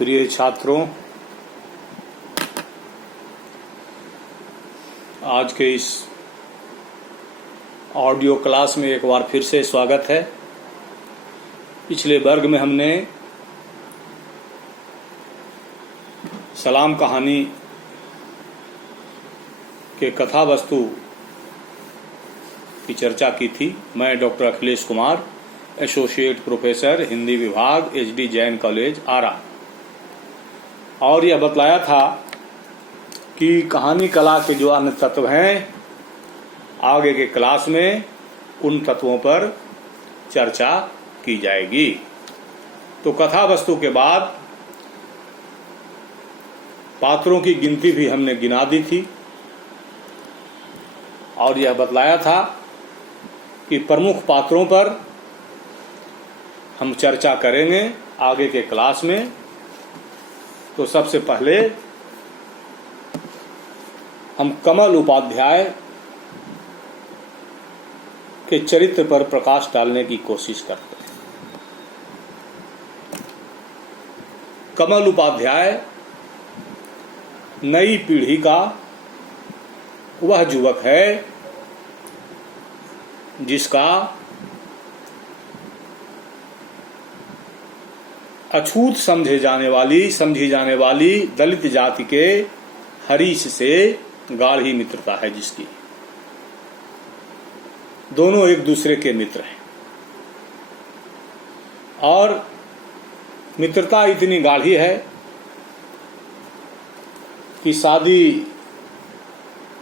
प्रिय छात्रों, आज के इस ऑडियो क्लास में एक बार फिर से स्वागत है। पिछले वर्ग में हमने सलाम कहानी के कथा वस्तु की चर्चा की थी। मैं doctor Akhilesh Kumar, associate professor Hindi विभाग, एचडी जैन कॉलेज आरा, और यह बतलाया था कि कहानी कला के जो अन्य तत्व हैं, आगे के क्लास में उन तत्वों पर चर्चा की जाएगी। तो कथा वस्तु के बाद पात्रों की गिनती भी हमने गिना दी थी और यह बतलाया था कि प्रमुख पात्रों पर हम चर्चा करेंगे आगे के क्लास में। तो सबसे पहले हम कमल उपाध्याय के चरित्र पर प्रकाश डालने की कोशिश करते हैं। कमल उपाध्याय नई पीढ़ी का वह युवक है जिसका अछूत समझी जाने वाली दलित जाति के हरीश से गाढ़ी मित्रता है, जिसकी दोनों एक दूसरे के मित्र हैं और मित्रता इतनी गाढ़ी है कि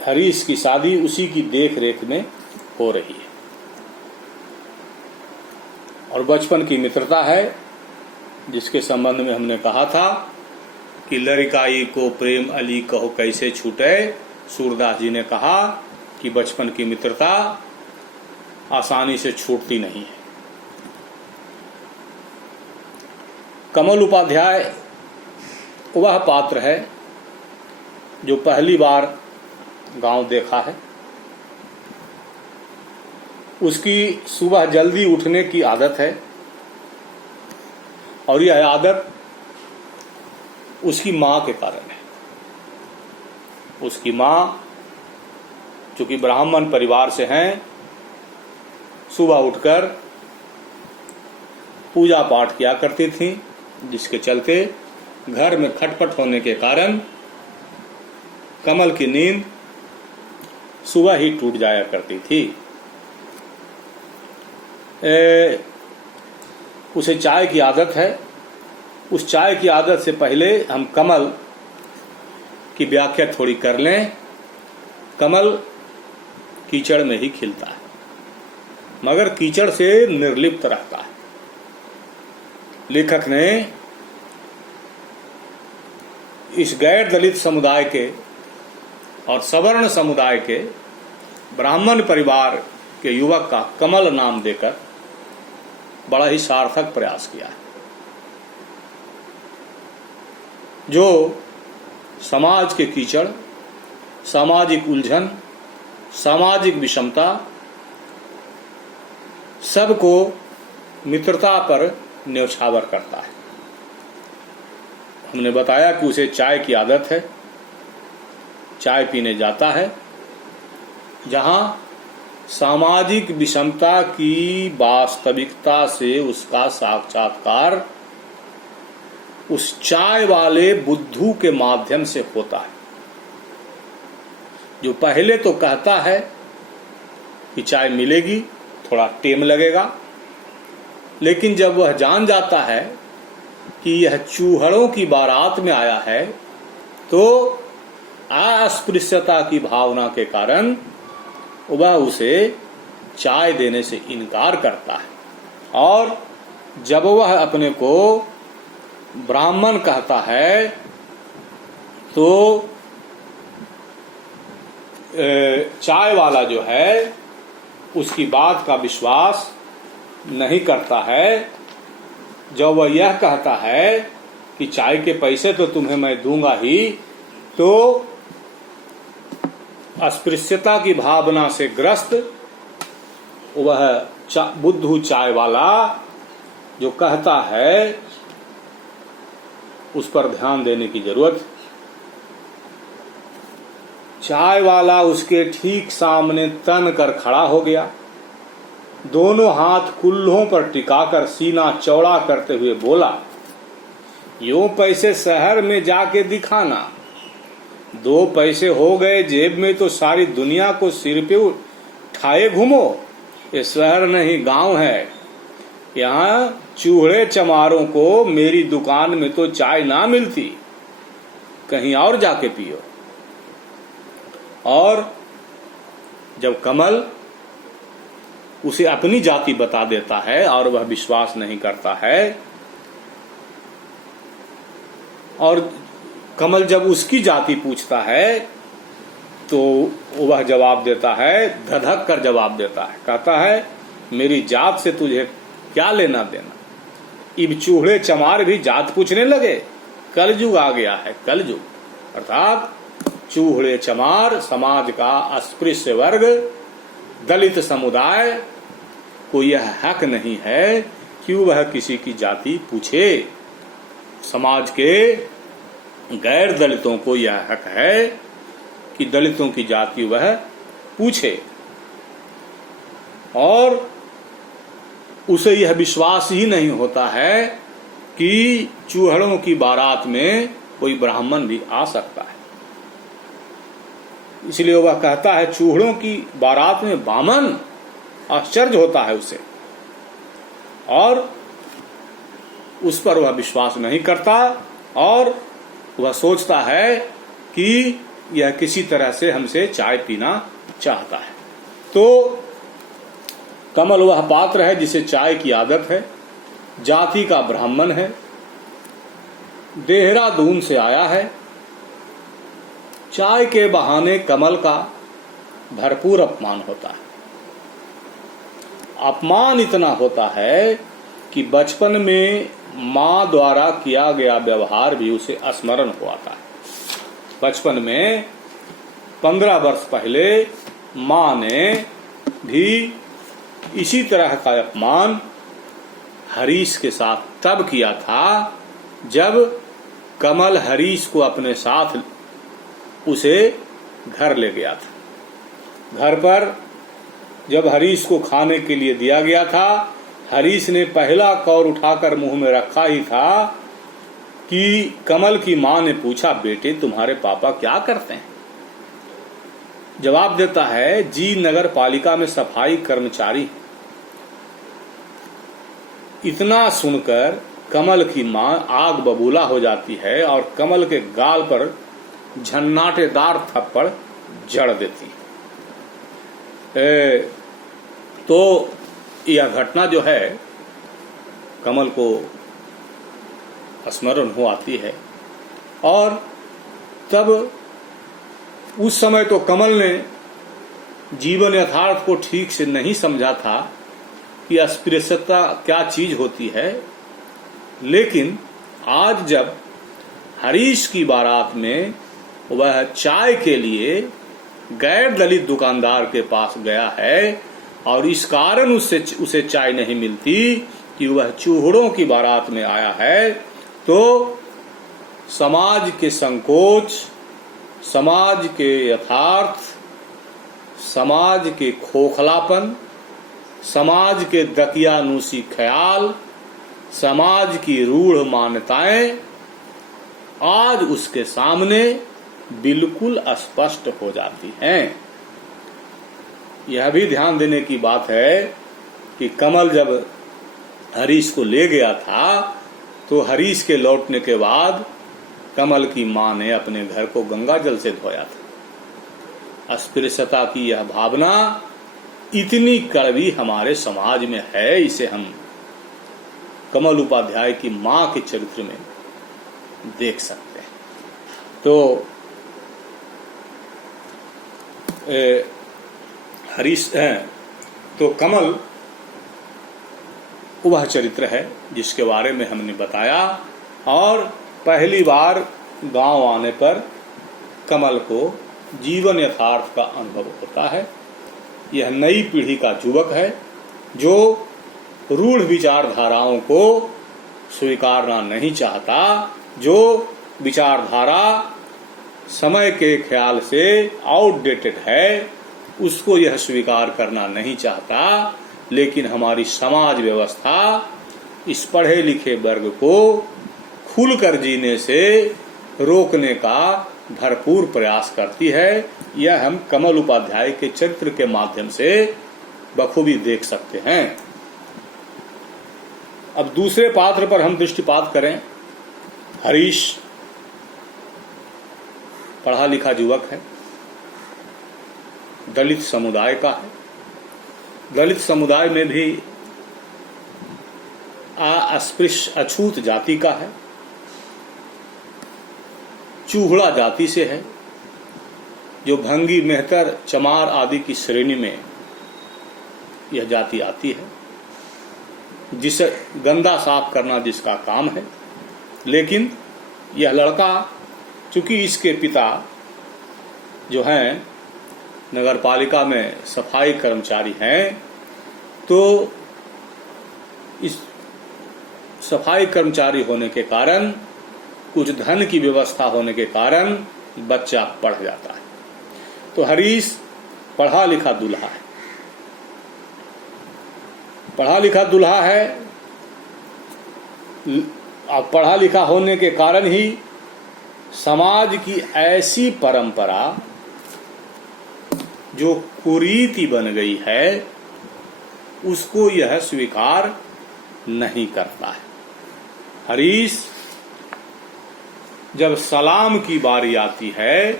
हरीश की शादी उसी की देख रेख में हो रही है और बचपन की मित्रता है, जिसके संबंध में हमने कहा था कि लड़काई को प्रेम अली कहो कैसे छूटे। सूरदास जी ने कहा कि बचपन की मित्रता आसानी से छूटती नहीं है। कमल उपाध्याय वह पात्र है जो पहली बार गांव देखा है। उसकी सुबह जल्दी उठने की आदत है और यह आदत उसकी मां के कारण है। उसकी मां, चूंकि ब्राह्मण परिवार से हैं, सुबह उठकर पूजा पाठ किया करती थीं, जिसके चलते घर में खटपट होने के कारण कमल की नींद सुबह ही टूट जाया करती थी। उसे चाय की आदत है। उस चाय की आदत से पहले हम कमल की व्याख्या थोड़ी कर लें। कमल कीचड़ में ही खिलता है, मगर कीचड़ से निर्लिप्त रहता है। लेखक ने इस गैर दलित समुदाय के और सवर्ण समुदाय के ब्राह्मण परिवार के युवक का कमल नाम देकर बड़ा ही सार्थक प्रयास किया है, जो समाज के कीचड़, सामाजिक उलझन, सामाजिक विषमता सबको मित्रता पर न्यौछावर करता है। हमने बताया कि उसे चाय की आदत है। चाय पीने जाता है जहां सामाजिक विषमता की वास्तविकता से उसका साक्षात्कार उस चाय वाले बुद्धू के माध्यम से होता है, जो पहले तो कहता है कि चाय मिलेगी, थोड़ा टेम लगेगा, लेकिन जब वह जान जाता है कि यह चूहड़ों की बारात में आया है, तो अस्पृश्यता की भावना के कारण वह उसे चाय देने से इनकार करता है। और जब वह अपने को ब्राह्मण कहता है तो चाय वाला जो है उसकी बात का विश्वास नहीं करता है। जब वह यह कहता है कि चाय के पैसे तो तुम्हें मैं दूंगा ही, तो अस्पृश्यता की भावना से ग्रस्त वह बुद्धू चाय वाला जो कहता है उस पर ध्यान देने की जरूरत। चाय वाला उसके ठीक सामने तन कर खड़ा हो गया, दोनों हाथ कुल्हों पर टिकाकर सीना चौड़ा करते हुए बोला, यूं पैसे शहर में जाके दिखाना, 2 पैसे हो गए जेब में तो सारी दुनिया को सिर पे उठाए घूमो। ये शहर नहीं गांव है, यहाँ चूहे चमारों को मेरी दुकान में तो चाय ना मिलती, कहीं और जाके पियो। और जब कमल उसे अपनी जाति बता देता है और वह विश्वास नहीं करता है, और कमल जब उसकी जाति पूछता है तो वह जवाब देता है, धधक कर जवाब देता है, कहता है मेरी जात से तुझे क्या लेना देना। इब चूहे चमार भी जात पूछने लगे। कलयुग आ गया है, कलयुग, अर्थात चूहे चमार समाज का अस्पृश्य वर्ग, दलित समुदाय को यह हक नहीं है कि वह किसी की जाति पूछे। समाज के गैर दलितों को यह हक है कि दलितों की जाति वह पूछे, और उसे यह विश्वास ही नहीं होता है कि चूहड़ों की बारात में कोई ब्राह्मण भी आ सकता है। इसलिए वह कहता है चूहड़ों की बारात में बामन, आश्चर्य होता है उसे, और उस पर वह विश्वास नहीं करता और वह सोचता है कि यह किसी तरह से हमसे चाय पीना चाहता है। तो कमल वह पात्र है जिसे चाय की आदत है, जाति का ब्राह्मण है, देहरादून से आया है। चाय के बहाने कमल का भरपूर अपमान होता है। अपमान इतना होता है कि बचपन में माँ द्वारा किया गया व्यवहार भी उसे स्मरण हो आता है। बचपन में 15 वर्ष पहले माँ ने भी इसी तरह का अपमान हरीश के साथ तब किया था जब कमल हरीश को अपने साथ उसे घर ले गया था। घर पर जब हरीश को खाने के लिए दिया गया था, हरीश ने पहला कौर उठाकर मुंह में रखा ही था कि कमल की मां ने पूछा, बेटे तुम्हारे पापा क्या करते हैं? जवाब देता है, जी नगर पालिका में सफाई कर्मचारी। इतना सुनकर कमल की मां आग बबूला हो जाती है और कमल के गाल पर झन्नाटेदार थप्पड़ जड़ देती है। तो यह घटना जो है कमल को स्मरण हो आती है, और तब उस समय तो कमल ने जीवन यथार्थ को ठीक से नहीं समझा था कि अस्पृश्यता क्या चीज होती है। लेकिन आज जब हरीश की बारात में वह चाय के लिए गैर दलित दुकानदार के पास गया है और इस कारण उसे चाय नहीं मिलती कि वह चूहड़ों की बारात में आया है, तो समाज के संकोच, समाज के यथार्थ, समाज के खोखलापन, समाज के दकियानूसी ख्याल, समाज की रूढ़ मान्यताएं आज उसके सामने बिल्कुल स्पष्ट हो जाती हैं। यह भी ध्यान देने की बात है कि कमल जब हरीश को ले गया था तो हरीश के लौटने के बाद कमल की मां ने अपने घर को गंगा जल से धोया था। अस्पृश्यता की यह भावना इतनी कड़वी हमारे समाज में है, इसे हम कमल उपाध्याय की मां के चरित्र में देख सकते हैं। तो हरीश तो कमल वह चरित्र है जिसके बारे में हमने बताया, और पहली बार गांव आने पर कमल को जीवन यथार्थ का अनुभव होता है। यह नई पीढ़ी का युवक है जो रूढ़ विचारधाराओं को स्वीकारना नहीं चाहता, जो विचारधारा समय के ख्याल से आउटडेटेड है, उसको यह स्वीकार करना नहीं चाहता। लेकिन हमारी समाज व्यवस्था इस पढ़े लिखे वर्ग को खुलकर जीने से रोकने का भरपूर प्रयास करती है। यह हम कमल उपाध्याय के चरित्र के माध्यम से बखूबी देख सकते हैं। अब दूसरे पात्र पर हम दृष्टिपात करें। हरीश पढ़ा लिखा युवक है, दलित समुदाय का है। दलित समुदाय में भी अस्पृश्य अछूत जाति का है, चूहड़ा जाति से है, जो भंगी, मेहतर, चमार आदि की श्रेणी में यह जाति आती है, जिसे गंदा साफ करना जिसका काम है। लेकिन यह लड़का, चूंकि इसके पिता जो हैं नगरपालिका में सफाई कर्मचारी हैं, तो इस सफाई कर्मचारी होने के कारण, कुछ धन की व्यवस्था होने के कारण बच्चा पढ़ जाता है। तो हरीश पढ़ा लिखा दूल्हा है। पढ़ा लिखा दूल्हा है, अब पढ़ा लिखा होने के कारण ही समाज की ऐसी परंपरा जो कुरीति बन गई है, उसको यह स्वीकार नहीं करता है। हरीश जब सलाम की बारी आती है,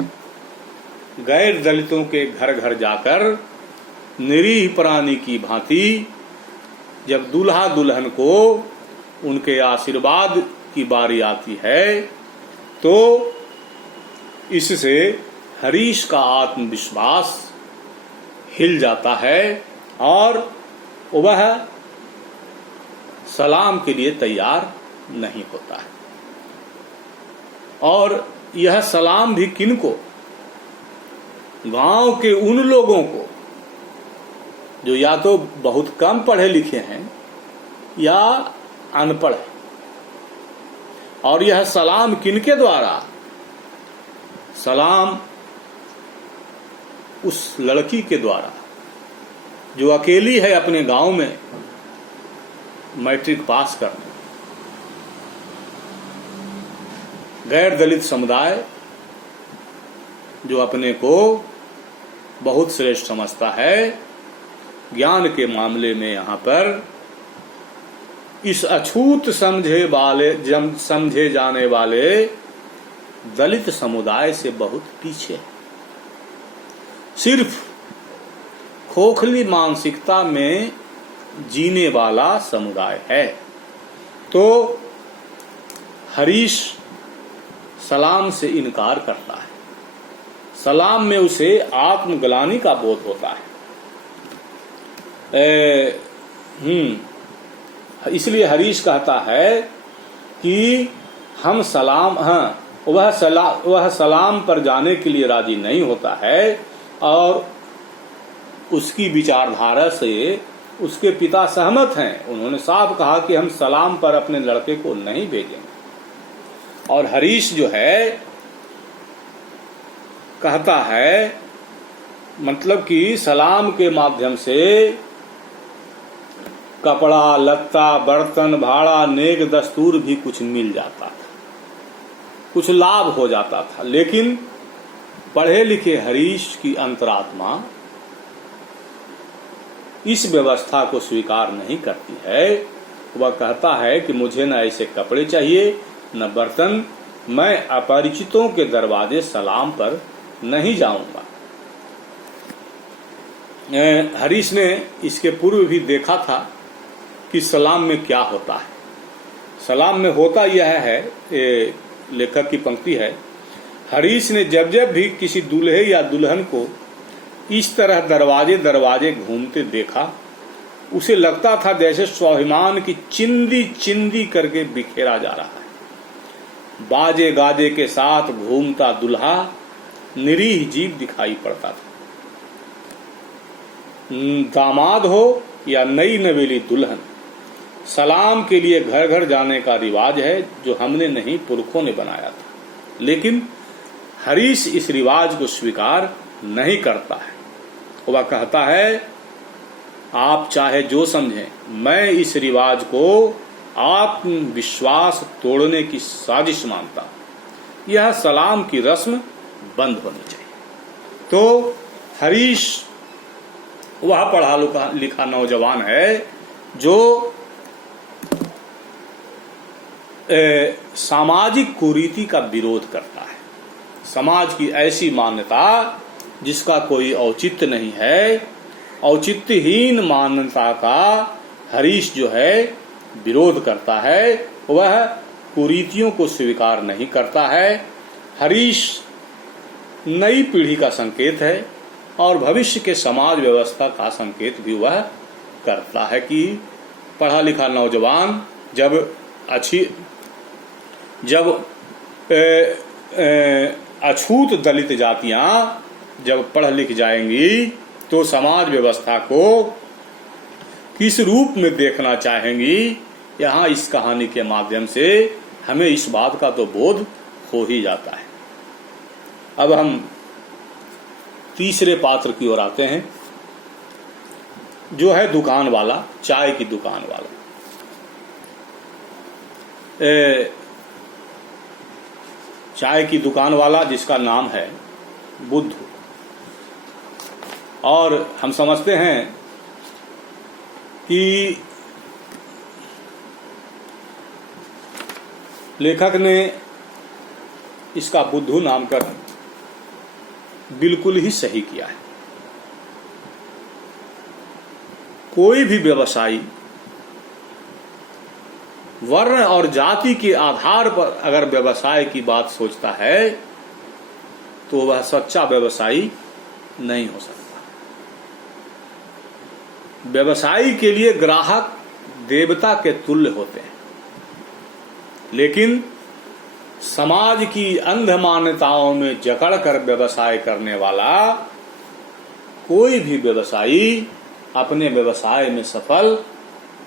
गैर दलितों के घर घर जाकर निरीह प्राणी की भांति जब दूल्हा दुल्हन को उनके आशीर्वाद की बारी आती है, तो इससे हरीश का आत्मविश्वास हिल जाता है और वह सलाम के लिए तैयार नहीं होता है। और यह सलाम भी किनको? गांव के उन लोगों को जो या तो बहुत कम पढ़े लिखे हैं या अनपढ़ हैं। और यह सलाम किनके द्वारा? सलाम उस लड़की के द्वारा जो अकेली है अपने गांव में मैट्रिक पास करने। गैर दलित समुदाय जो अपने को बहुत श्रेष्ठ समझता है, ज्ञान के मामले में यहाँ पर इस अछूत समझे जाने वाले दलित समुदाय से बहुत पीछे है। सिर्फ खोखली मानसिकता में जीने वाला समुदाय है। तो हरीश सलाम से इनकार करता है। सलाम में उसे आत्मग्लानि का बोध होता है। इसलिए हरीश कहता है कि हम सलाम, वह सलाम पर जाने के लिए राजी नहीं होता है और उसकी विचारधारा से उसके पिता सहमत हैं। उन्होंने साफ कहा कि हम सलाम पर अपने लड़के को नहीं भेजेंगे। और हरीश जो है कहता है, मतलब कि सलाम के माध्यम से कपड़ा लत्ता, बर्तन, भाड़ा, नेक दस्तूर भी कुछ मिल जाता था, कुछ लाभ हो जाता था। लेकिन पढ़े लिखे हरीश की अंतरात्मा इस व्यवस्था को स्वीकार नहीं करती है। वह कहता है कि मुझे न ऐसे कपड़े चाहिए, न बर्तन, मैं अपरिचितों के दरवाजे सलाम पर नहीं जाऊंगा। हरीश ने इसके पूर्व भी देखा था कि सलाम में क्या होता है। सलाम में होता यह है, लेखक की पंक्ति है, हरीश ने जब जब भी किसी दूल्हे या दुल्हन को इस तरह दरवाजे दरवाजे घूमते देखा, उसे लगता था जैसे स्वाभिमान की चिंदी चिंदी करके बिखेरा जा रहा है। बाजे गाजे के साथ घूमता दुल्हा निरीह जीव दिखाई पड़ता था। दामाद हो या नई नवेली दुल्हन, सलाम के लिए घर घर जाने का रिवाज है जो हमने नहीं पुरखों ने बनाया था, लेकिन हरीश इस रिवाज को स्वीकार नहीं करता है। वह कहता है, आप चाहे जो समझें, मैं इस रिवाज को आत्मविश्वास तोड़ने की साजिश मानता हूं। यह सलाम की रस्म बंद होनी चाहिए। तो हरीश वह पढ़ा लिखा नौजवान है जो सामाजिक कुरीति का विरोध करता है। समाज की ऐसी मान्यता जिसका कोई औचित्य नहीं है, औचित्यहीन मान्यता का हरीश जो है विरोध करता है। वह कुरीतियों को स्वीकार नहीं करता है। हरीश नई पीढ़ी का संकेत है और भविष्य के समाज व्यवस्था का संकेत भी वह करता है कि पढ़ा लिखा नौजवान जब अछूत दलित जातियां जब पढ़ लिख जाएंगी तो समाज व्यवस्था को किस रूप में देखना चाहेंगी, यहाँ इस कहानी के माध्यम से हमें इस बात का तो बोध हो ही जाता है। अब हम तीसरे पात्र की ओर आते हैं, जो है दुकान वाला, चाय की दुकान वाला। चाय की दुकान वाला जिसका नाम है बुद्ध। और हम समझते हैं कि लेखक ने इसका बुद्धू नामकरण बिल्कुल ही सही किया है। कोई भी व्यवसायी वर्ण और जाति के आधार पर अगर व्यवसाय की बात सोचता है तो वह सच्चा व्यवसायी नहीं हो सकता। व्यवसायी के लिए ग्राहक देवता के तुल्य होते हैं, लेकिन समाज की अंध मान्यताओं में जकड़कर व्यवसाय करने वाला कोई भी व्यवसायी अपने व्यवसाय में सफल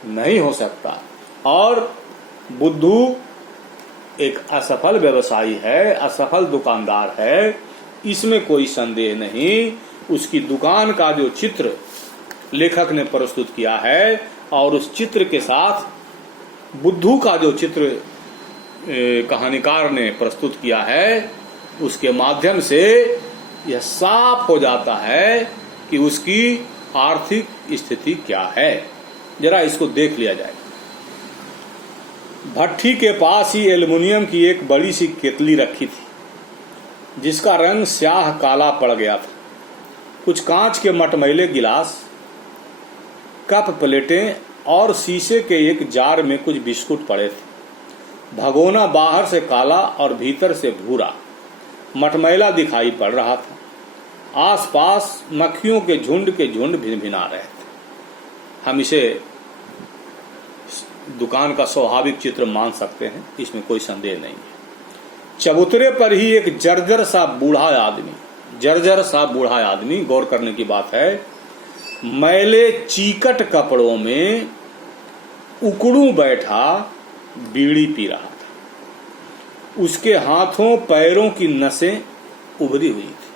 नहीं हो सकता। और बुद्धू एक असफल व्यवसायी है, असफल दुकानदार है, इसमें कोई संदेह नहीं। उसकी दुकान का जो चित्र लेखक ने प्रस्तुत किया है और उस चित्र के साथ बुद्धू का जो चित्र कहानीकार ने प्रस्तुत किया है, उसके माध्यम से यह साफ हो जाता है कि उसकी आर्थिक स्थिति क्या है। जरा इसको देख लिया जाए। भट्ठी के पास ही एल्युमिनियम की एक बड़ी सी केतली रखी थी जिसका रंग स्याह काला पड़ गया था। कुछ कांच के मटमैले गिलास, कप प्लेटें और शीशे के एक जार में कुछ बिस्कुट पड़े थे। भगोना बाहर से काला और भीतर से भूरा मटमैला दिखाई पड़ रहा था। आसपास मक्खियों के झुंड भिनभिना रहे थे। हम इसे दुकान का स्वाभाविक चित्र मान सकते हैं, इसमें कोई संदेह नहीं है। चबूतरे पर ही एक जर्जर सा बूढ़ा आदमी, गौर करने की बात है, मैले चीकट कपड़ों में उकड़ू बैठा बीड़ी पी रहा था। उसके हाथों पैरों की नसें उभरी हुई थी,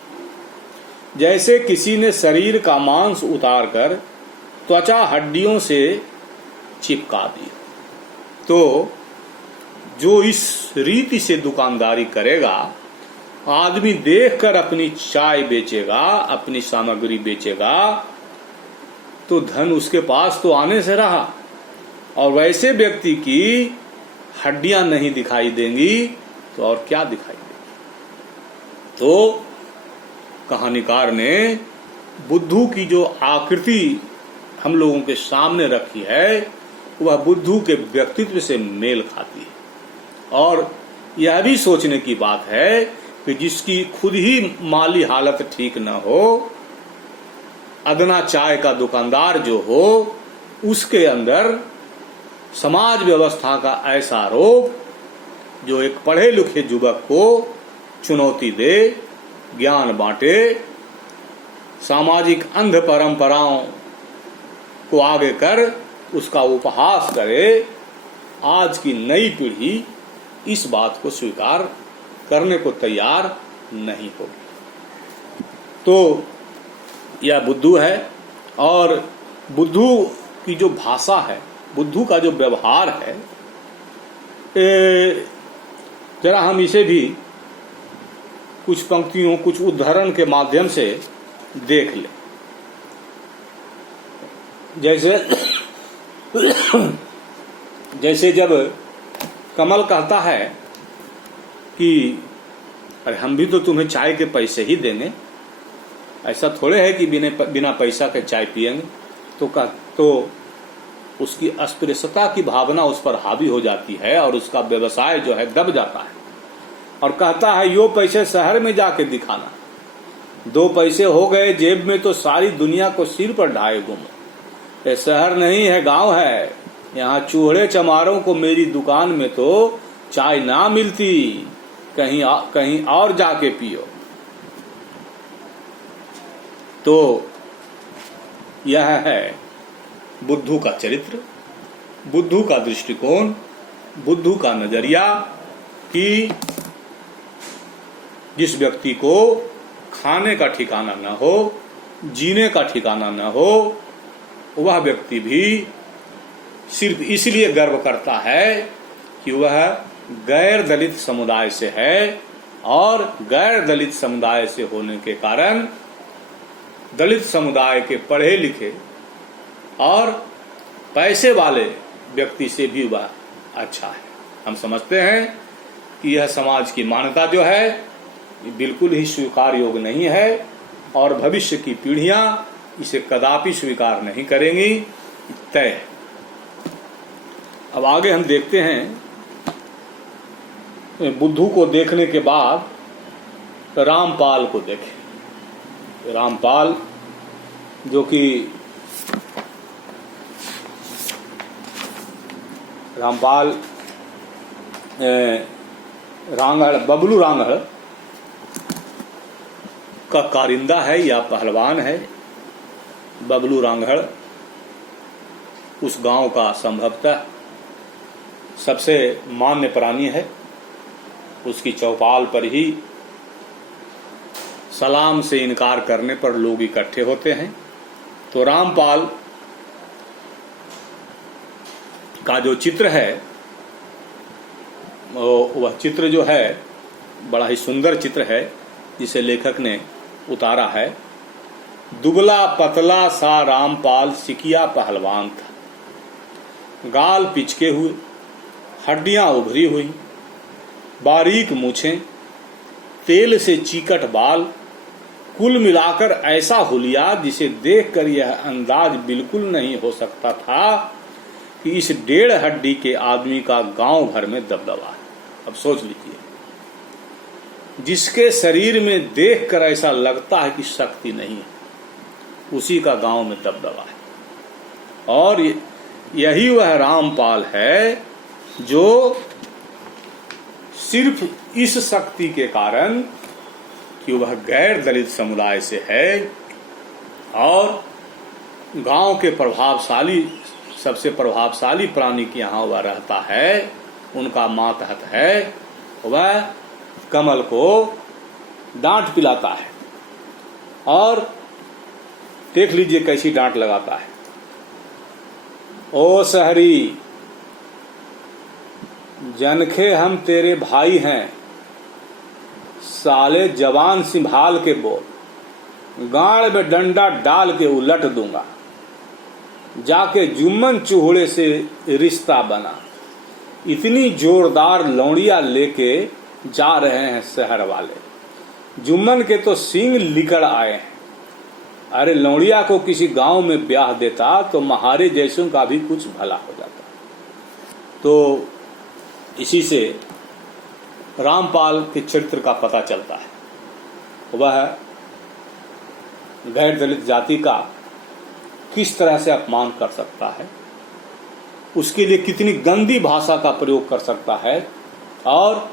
जैसे किसी ने शरीर का मांस उतारकर त्वचा हड्डियों से चिपका दी। तो जो इस रीति से दुकानदारी करेगा, आदमी देखकर अपनी चाय बेचेगा, अपनी सामग्री बेचेगा, तो धन उसके पास तो आने से रहा, और वैसे व्यक्ति की हड्डियां नहीं दिखाई देंगी तो और क्या दिखाई देगी। तो कहानीकार ने बुद्धू की जो आकृति हम लोगों के सामने रखी है, वह बुद्धू के व्यक्तित्व से मेल खाती है। और यह भी सोचने की बात है कि जिसकी खुद ही माली हालत ठीक न हो, अदना चाय का दुकानदार जो हो, उसके अंदर समाज व्यवस्था का ऐसा आरोप जो एक पढ़े लिखे युवक को चुनौती दे, ज्ञान बांटे, सामाजिक अंध परंपराओं को आगे कर उसका उपहास करे, आज की नई पीढ़ी इस बात को स्वीकार करने को तैयार नहीं होगी। तो यह बुद्धू है, और बुद्धू की जो भाषा है, बुद्धू का जो व्यवहार है, जरा हम इसे भी कुछ पंक्तियों, कुछ उदाहरण के माध्यम से देख लें। जैसे जब कमल कहता है कि अरे हम भी तो तुम्हें चाय के पैसे ही देंगे, ऐसा थोड़े है कि बिना पैसा के चाय पिएंगे, तो उसकी अस्पृश्यता की भावना उस पर हावी हो जाती है और उसका व्यवसाय जो है दब जाता है, और कहता है यो पैसे शहर में जाके दिखाना, 2 पैसे हो गए जेब में तो सारी दुनिया को सिर पर ढाए घूमो। ये शहर नहीं है, गांव है, यहाँ चूहे चमारों को मेरी दुकान में तो चाय ना मिलती, कहीं और जाके पियो। तो यह है बुद्धू का चरित्र, बुद्धू का दृष्टिकोण, बुद्धू का नजरिया कि जिस व्यक्ति को खाने का ठिकाना न हो, जीने का ठिकाना न हो, वह व्यक्ति भी सिर्फ इसलिए गर्व करता है कि वह गैर दलित समुदाय से है, और गैर दलित समुदाय से होने के कारण दलित समुदाय के पढ़े लिखे और पैसे वाले व्यक्ति से भी वह अच्छा है। हम समझते हैं कि यह समाज की मान्यता जो है बिल्कुल ही स्वीकार योग्य नहीं है, और भविष्य की पीढ़ियां इसे कदापि स्वीकार नहीं करेंगी, तय है। अब आगे हम देखते हैं, बुद्धू को देखने के बाद रामपाल को देखें। रामपाल जो कि रामपाल रांगड़, बबलू रांगड़ का कारिंदा है या पहलवान है। बबलू रांगड़ उस गांव का संभवतः सबसे मान्य प्राणी है। उसकी चौपाल पर ही सलाम से इनकार करने पर लोग इकट्ठे होते हैं। तो रामपाल का जो चित्र है, वह चित्र जो है बड़ा ही सुंदर चित्र है, जिसे लेखक ने उतारा है। दुबला पतला सा रामपाल सिकिया पहलवान था, गाल पिचके हुए, हड्डियां उभरी हुई, बारीक मूछें, तेल से चीकट बाल, कुल मिलाकर ऐसा हुलिया जिसे देखकर यह अंदाज बिल्कुल नहीं हो सकता था कि इस 1.5 हड्डी के आदमी का गांव भर में दबदबा है। अब सोच लीजिए, जिसके शरीर में देखकर ऐसा लगता है कि शक्ति नहीं है, उसी का गांव में दबदबा है। और यही वह रामपाल है जो सिर्फ इस शक्ति के कारण कि वह गैर दलित समुदाय से है और गांव के प्रभावशाली, सबसे प्रभावशाली प्राणी के यहाँ वह रहता है, उनका मातहत है, वह कमल को डांट पिलाता है। और देख लीजिए कैसी डांट लगाता है। ओ शहरी, जनखे हम तेरे भाई हैं, साले जवान संभाल के बोल, गाड़ में डंडा डाल के उलट दूंगा, जाके जुम्मन चूहड़े से रिश्ता बना। इतनी जोरदार लौड़िया लेके जा रहे हैं शहर वाले, जुम्मन के तो सींग निकल आए हैं। अरे लौड़िया को किसी गांव में ब्याह देता तो महारे जैसों का भी कुछ भला हो जाता। तो इसी से रामपाल के चरित्र का पता चलता है। वह गैर दलित जाति का किस तरह से अपमान कर सकता है, उसके लिए कितनी गंदी भाषा का प्रयोग कर सकता है, और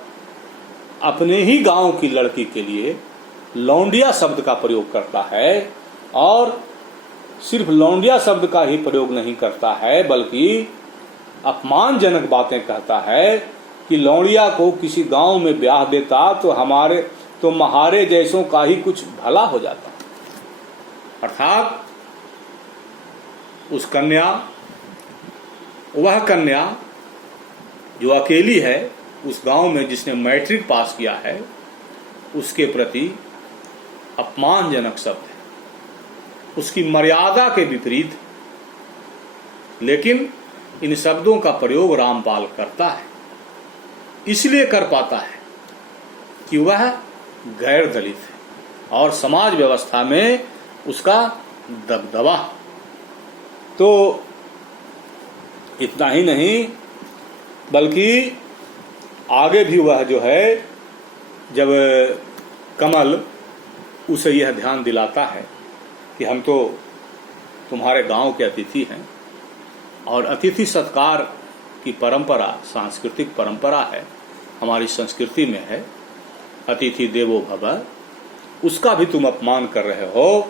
अपने ही गांव की लड़की के लिए लौंडिया शब्द का प्रयोग करता है, और सिर्फ लौंडिया शब्द का ही प्रयोग नहीं करता है, बल्कि अपमानजनक बातें कहता है कि लौंडिया को किसी गांव में ब्याह देता तो महारे जैसों का ही कुछ भला हो जाता। अर्थात वह कन्या जो अकेली है उस गांव में, जिसने मैट्रिक पास किया है, उसके प्रति अपमानजनक शब्द है, उसकी मर्यादा के विपरीत। लेकिन इन शब्दों का प्रयोग रामपाल करता है, इसलिए कर पाता है कि वह गैर दलित है और समाज व्यवस्था में उसका दबदबा। तो इतना ही नहीं, बल्कि आगे भी वह जो है, जब कमल उसे यह ध्यान दिलाता है कि हम तो तुम्हारे गांव के अतिथि हैं और अतिथि सत्कार की परंपरा सांस्कृतिक परंपरा है, हमारी संस्कृति में है, अतिथि देवो भव, उसका भी तुम अपमान कर रहे हो।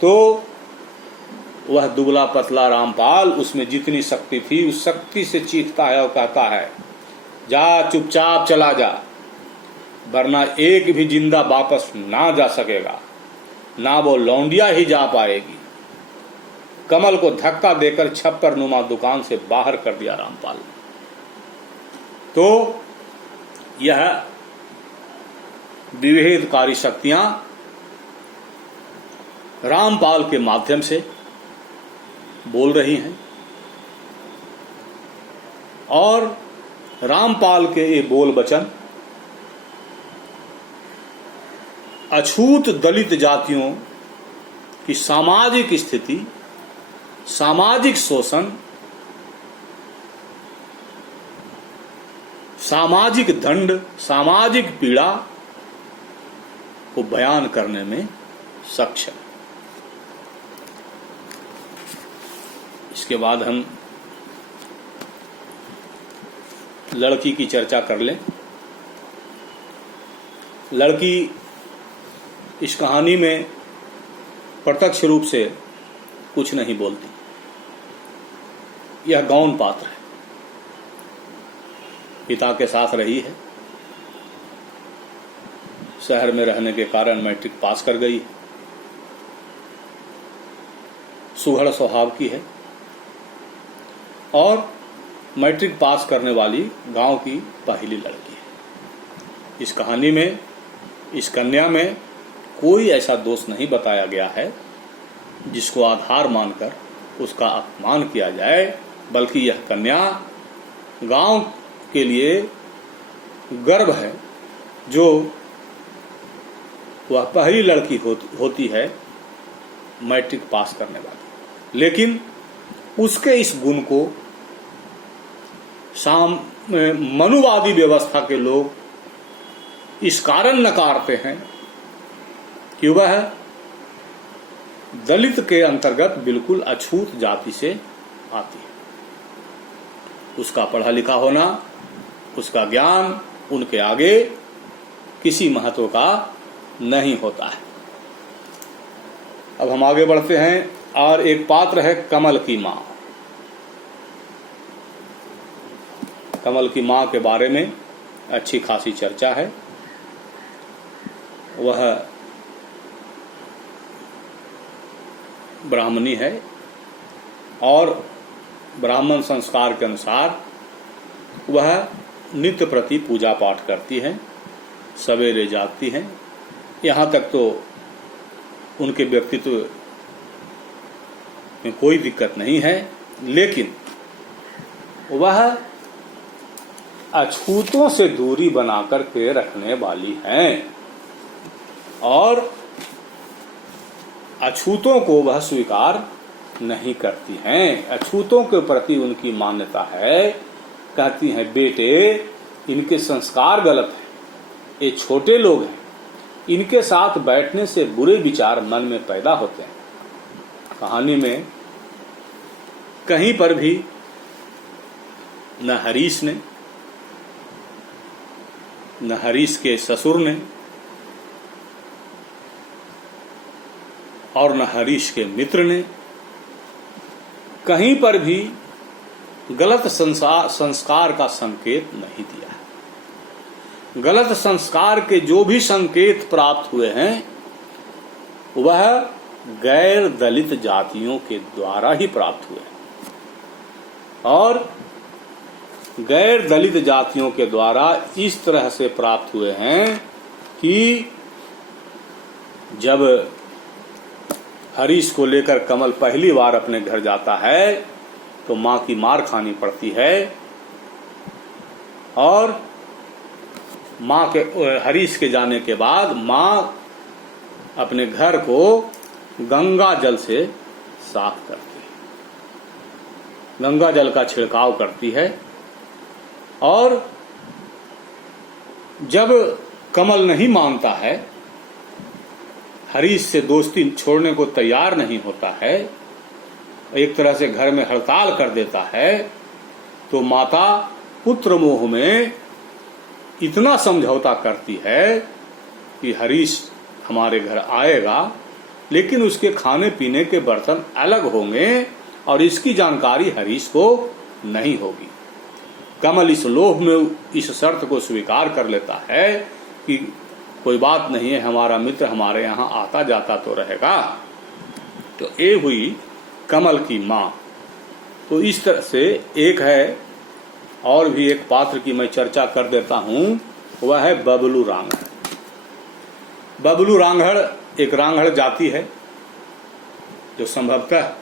तो वह दुबला पतला रामपाल, उसमें जितनी शक्ति थी उस शक्ति से चीखता है और कहता है, जा चुपचाप चला जा, वरना एक भी जिंदा वापस ना जा सकेगा, ना वो लौंडिया ही जा पाएगी। कमल को धक्का देकर छप्पर नुमा दुकान से बाहर कर दिया रामपाल। तो यह विभेदकारी शक्तियां रामपाल के माध्यम से बोल रही हैं और रामपाल के ये बोल वचन अछूत दलित जातियों की सामाजिक स्थिति, सामाजिक शोषण, सामाजिक दंड, सामाजिक पीड़ा को बयान करने में सक्षम। इसके बाद हम लड़की की चर्चा कर लें। लड़की इस कहानी में प्रत्यक्ष रूप से कुछ नहीं बोलती, यह गौण पात्र है। पिता के साथ रही है, शहर में रहने के कारण मैट्रिक पास कर गई है, सुघड़ स्वभाव की है और मैट्रिक पास करने वाली गांव की पहली लड़की है। इस कहानी में इस कन्या में कोई ऐसा दोष नहीं बताया गया है जिसको आधार मानकर उसका अपमान किया जाए, बल्कि यह कन्या गांव के लिए गर्व है जो वह पहली लड़की होती है मैट्रिक पास करने वाली। लेकिन उसके इस गुण को मनुवादी व्यवस्था के लोग इस कारण नकारते हैं कि वह दलित के अंतर्गत बिल्कुल अछूत जाति से आती है। उसका पढ़ा लिखा होना, उसका ज्ञान उनके आगे किसी महत्व का नहीं होता है। अब हम आगे बढ़ते हैं और एक पात्र है कमल की माँ। कमल की माँ के बारे में अच्छी खासी चर्चा है। वह ब्राह्मणी है और ब्राह्मण संस्कार के अनुसार वह नित्य प्रति पूजा पाठ करती हैं, सवेरे जागती हैं। यहाँ तक तो उनके व्यक्तित्व में कोई दिक्कत नहीं है, लेकिन वह अछूतों से दूरी बनाकर के रखने वाली हैं और अछूतों को वह स्वीकार नहीं करती हैं। अछूतों के प्रति उनकी मान्यता है, कहती हैं बेटे इनके संस्कार गलत हैं, ये छोटे लोग हैं, इनके साथ बैठने से बुरे विचार मन में पैदा होते हैं। कहानी में कहीं पर भी न हरीश ने, न हरीश के ससुर ने और न हरीश के मित्र ने कहीं पर भी गलत संस्कार का संकेत नहीं दिया। गलत संस्कार के जो भी संकेत प्राप्त हुए हैं वह गैर दलित जातियों के द्वारा ही प्राप्त हुए हैं और गैर दलित जातियों के द्वारा इस तरह से प्राप्त हुए हैं कि जब हरीश को लेकर कमल पहली बार अपने घर जाता है तो मां की मार खानी पड़ती है और मां के हरीश के जाने के बाद मां अपने घर को गंगा जल से साफ करती है, गंगा जल का छिड़काव करती है और जब कमल नहीं मानता है, हरीश से दोस्ती छोड़ने को तैयार नहीं होता है, एक तरह से घर में हड़ताल कर देता है, तो माता पुत्र मोह में इतना समझौता करती है कि हरीश हमारे घर आएगा लेकिन उसके खाने पीने के बर्तन अलग होंगे और इसकी जानकारी हरीश को नहीं होगी। कमल इस लोभ में इस शर्त को स्वीकार कर लेता है कि कोई बात नहीं है, हमारा मित्र हमारे यहाँ आता जाता तो रहेगा। तो ये हुई कमल की माँ। तो इस तरह से एक है और भी एक पात्र की मैं चर्चा कर देता हूँ, वह है बबलू रांघड़। बबलू रांघड़ एक रांघड़ जाति है जो संभवतः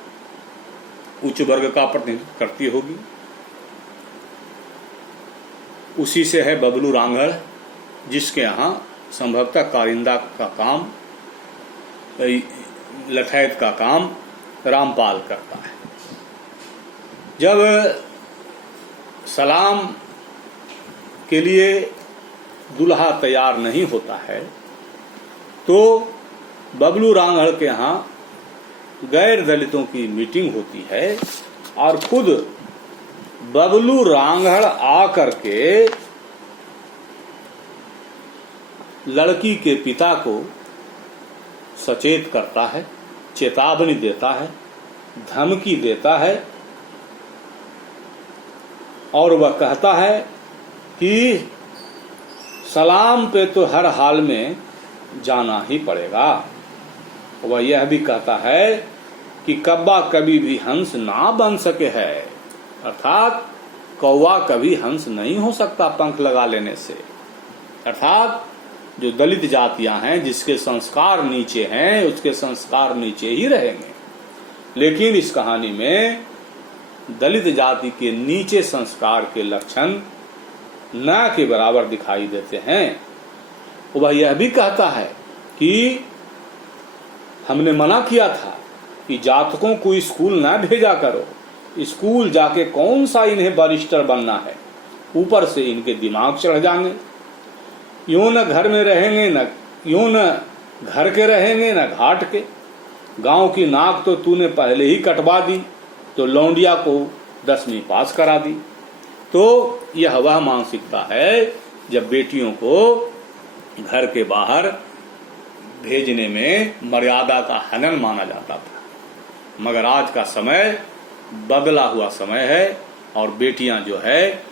उच्च वर्ग का प्रतिनिधित्व करती होगी। उसी से है बबलू रांघड़ जिसके यहाँ संभवतः कारिंदा का काम, लठैत का काम रामपाल करता है। जब सलाम के लिए दूल्हा तैयार नहीं होता है तो बबलू रांघड़ के यहाँ गैर दलितों की मीटिंग होती है और खुद बबलू रांघड़ आकर के लड़की के पिता को सचेत करता है, चेतावनी देता है, धमकी देता है और वह कहता है कि सलाम पे तो हर हाल में जाना ही पड़ेगा। वह यह भी कहता है कि कब्बा कभी भी हंस ना बन सके है, अर्थात कौवा कभी हंस नहीं हो सकता पंख लगा लेने से। अर्थात जो दलित जातियां हैं जिसके संस्कार नीचे हैं उसके संस्कार नीचे ही रहेंगे। लेकिन इस कहानी में दलित जाति के नीचे संस्कार के लक्षण न के बराबर दिखाई देते हैं। वह यह भी कहता है कि हमने मना किया था कि जातकों को स्कूल न भेजा करो, स्कूल जाके कौन सा इन्हें बैरिस्टर बनना है, ऊपर से इनके दिमाग चढ़ जाएंगे, यूं न घर में रहेंगे, न यूं न घर के रहेंगे न घाट के। गांव की नाक तो तूने पहले ही कटवा दी, तो लौंडिया को 10वीं पास करा दी। तो यह वह मानसिकता है जब बेटियों को घर के बाहर भेजने में मर्यादा का हनन माना जाता था। मगर आज का समय बदला हुआ समय है और बेटियां जो है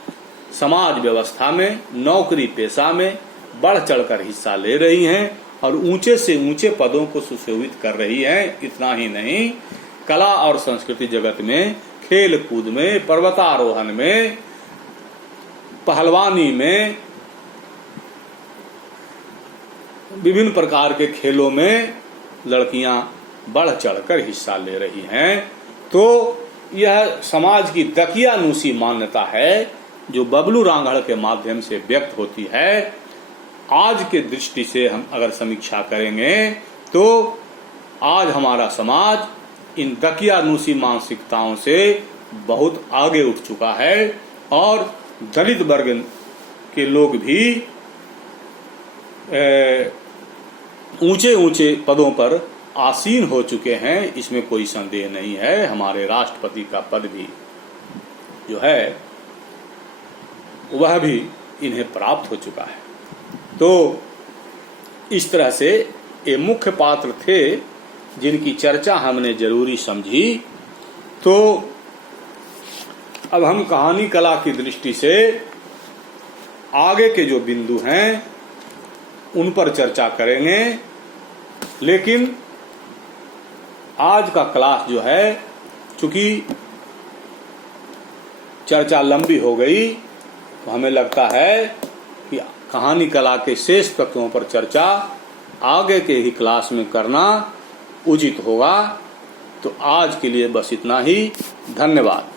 समाज व्यवस्था में, नौकरी पेशा में बढ़ चढ़कर हिस्सा ले रही हैं और ऊंचे से ऊंचे पदों को सुशोभित कर रही हैं। इतना ही नहीं, कला और संस्कृति जगत में, खेल कूद में, पर्वतारोहण में, पहलवानी में, विभिन्न प्रकार के खेलों में लड़कियां बढ़ चढ़कर हिस्सा ले रही हैं। तो यह समाज की दकियानूसी मान्यता है जो बबलू रांघड़ के माध्यम से व्यक्त होती है। आज के दृष्टि से हम अगर समीक्षा करेंगे तो आज हमारा समाज इन दकियानूसी मानसिकताओं से बहुत आगे उठ चुका है और दलित वर्ग के लोग भी ऊंचे ऊंचे पदों पर आसीन हो चुके हैं, इसमें कोई संदेह नहीं है। हमारे राष्ट्रपति का पद भी जो है वह भी इन्हें प्राप्त हो चुका है। तो इस तरह से ये मुख्य पात्र थे जिनकी चर्चा हमने जरूरी समझी। तो अब हम कहानी कला की दृष्टि से आगे के जो बिंदु हैं उन पर चर्चा करेंगे। लेकिन आज का क्लास जो है, चूंकि चर्चा लंबी हो गई, तो हमें लगता है कि कहानी कला के शेष तत्वों पर चर्चा आगे के ही क्लास में करना उचित होगा। तो आज के लिए बस इतना ही। धन्यवाद।